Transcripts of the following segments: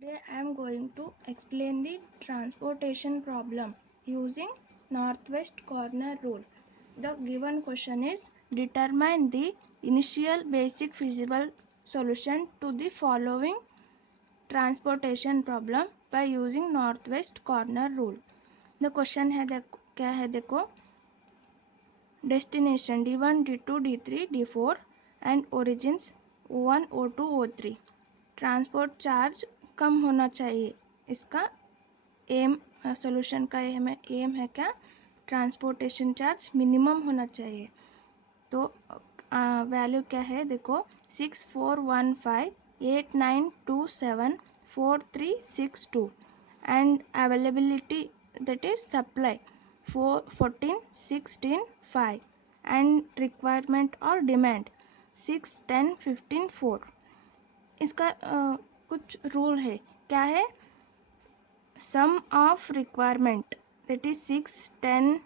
Today I am going to explain the transportation problem using northwest corner rule. The given question is determine the initial basic feasible solution to the following transportation problem by using northwest corner rule. The question है क्या है देखो, destination D1 D2 D3 D4 and origins O1 O2 O3. Transport charge कम होना चाहिए, इसका M solution का M है क्या, ट्रांसपोर्टेशन चार्ज मिनिमम होना चाहिए। तो वैल्यू क्या है देखो, 641589274362 and availability that is supply 1416 and requirement और डिमांड 610 15 4। इसका कुछ रूल है, क्या है, सम ऑफ रिक्वायरमेंट दैट इज 6 10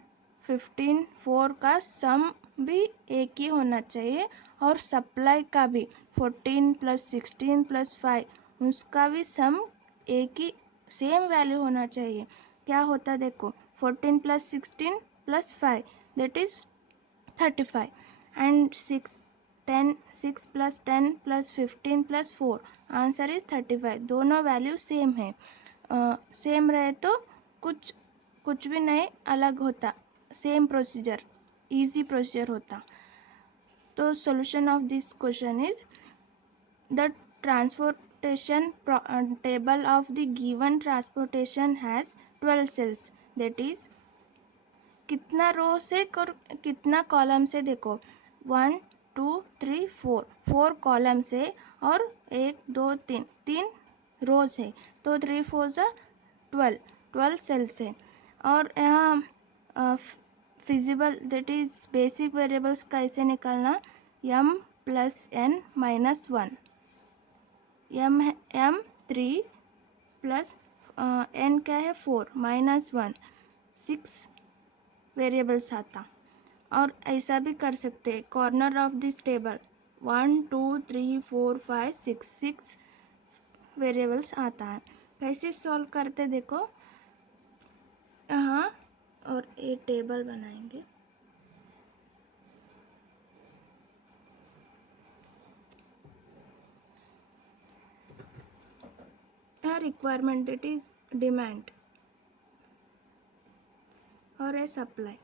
15 4 का सम भी एक ही होना चाहिए और सप्लाई का भी 14 + 16 + 5 उसका भी सम एक ही सेम वैल्यू होना चाहिए। क्या होता देखो, 14 + 16 + 5 that is 35 and 6 + 10 + 15 + 4 answer is 35। दोनों वैल्यू सेम है। सेम रहे तो कुछ भी नहीं अलग होता, सेम प्रोसीजर, इजी प्रोसीजर होता। तो solution of this question is the transportation table of the given transportation has 12 cells that is कितना रो से और कितना कॉलम से देखो, 1 2 3 4 कॉलम से और 1 2 3 3 रोज है, तो 3 4 12 सेल्स है। और यहाँ feasible that is basic variables कैसे निकालना, m + n - 1 m 3 plus n क्या है 4 -1 6 वेरिएबल्स आता। और ऐसा भी कर सकते हैं, corner of this table 1 2 3 4 5 6 variables आता है। कैसे सॉल्व करते देखो, यहाँ और ये टेबल बनाएंगे, यहाँ रिक्वायरमेंट दैट इज डिमांड और है सप्लाई।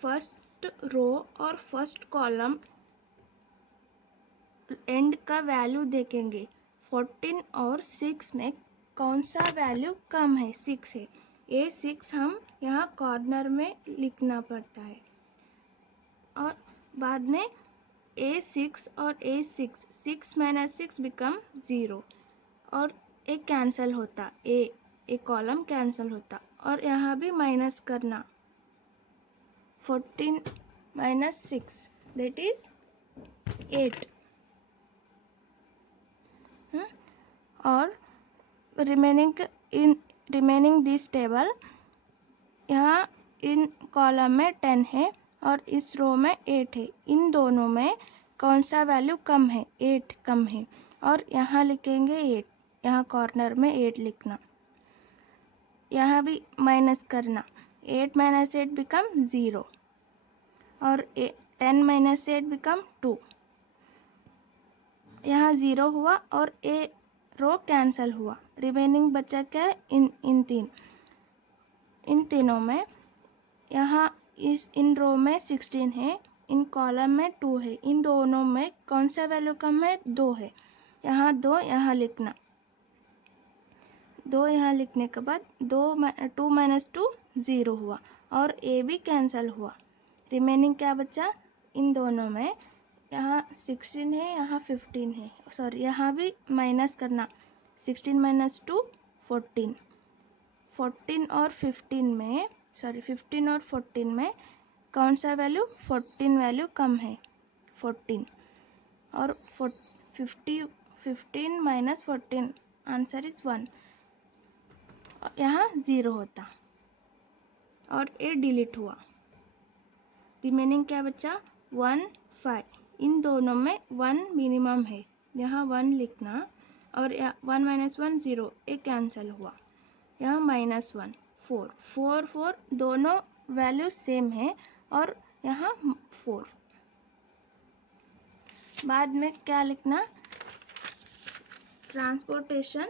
फर्स्ट रो और फर्स्ट कॉलम एंड का वैल्यू देखेंगे, 14 और 6 में कौन सा वैल्यू कम है, 6 है, ये 6 हम यहाँ कॉर्नर में लिखना पड़ता है। और बाद में A6 और A6 6 - 6 बिकम 0 और एक कैंसल होता, एक कॉलम कैंसल होता और यहाँ भी माइनस करना, 14 - 6 दैट इज 8 और रिमेनिंग दिस टेबल, यहाँ इन कॉलम में 10 है और इस रो में 8 है, इन दोनों में कौन सा वैल्यू कम है, 8 कम है और यहाँ लिखेंगे 8, यहाँ कॉर्नर में 8 लिखना, यहाँ भी माइनस करना, 8 - 8 बिकम 0 और 10 - 8 बिकम 2, यहाँ 0 हुआ और ए रो कैंसल हुआ, रिमेनिंग बचा क्या है, इन तीनों में, यहाँ इन रो में 16 है, इन कॉलम में 2 है, इन दोनों में कौन सा वैल्यू कम है, 2 है, यहाँ 2 यहाँ लिखना, 2 यहाँ लिखने के बाद 2 - 2 0 हुआ और ए भी कैंसल हुआ, रिमेनिंग क्या बचा, इन दोनों में यहाँ 16 है, यहाँ 15 है, सॉरी यहाँ भी माइनस करना, 16 - 2 14 और 15 में, सॉरी 15 और 14 में कौन सा वैल्यू, 14 वैल्यू कम है, 14 और 15 - 14 आंसर इज 1, यहाँ 0 होता और ये डिलीट हुआ, रिमेनिंग क्या बचा 1 5, इन दोनों में 1 मिनिमम है, यहाँ 1 लिखना और 1 माइनस 1 0, एक कैंसिल हुआ। यहाँ -1 4 4 4 दोनों वैल्यू सेम है और यहाँ 4। बाद में क्या लिखना, transportation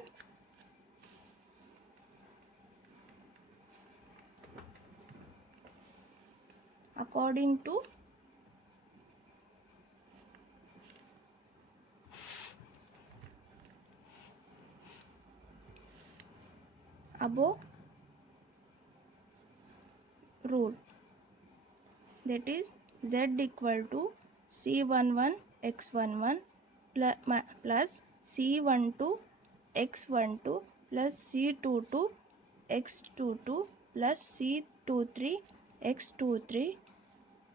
according to above rule, that is z equal to c11 x11 plus c12 x12 plus c22 x22 plus c23 x23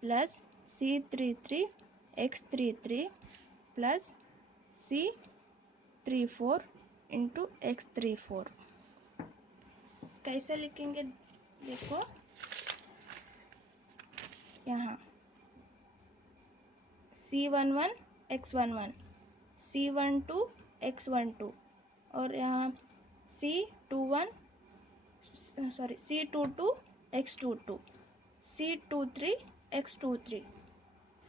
plus c33 x33 plus c34 into x34। कैसे लिखेंगे देखो, यहाँ c11 x11 c12 x12 और यहाँ c22 x22 c23 x23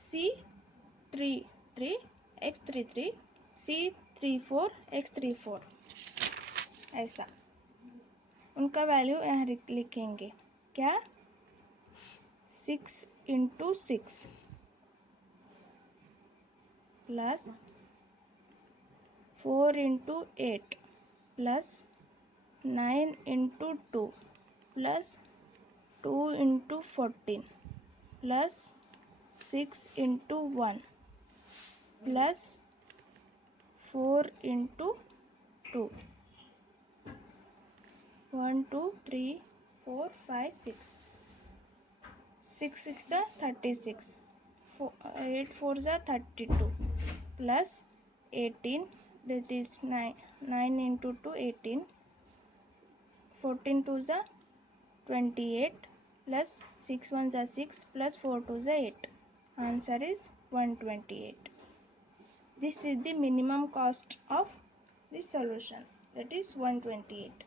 c33 x33 c34 x34। ऐसा उनका value यहाँ लिखेंगे। क्या, 6 into 6 plus 4 into 8 plus 9 into 2 plus 2 into 14 plus 6 into 1 plus 4 into 2 1 2 3 4 5 6 6 6 are 36 8 4 are 32 plus 18, that is 9 into 2 18 14 2 are 28 plus 6 1 are 6 plus 4 2 are 8। Answer is 128. This is the minimum cost of this solution, that is 128.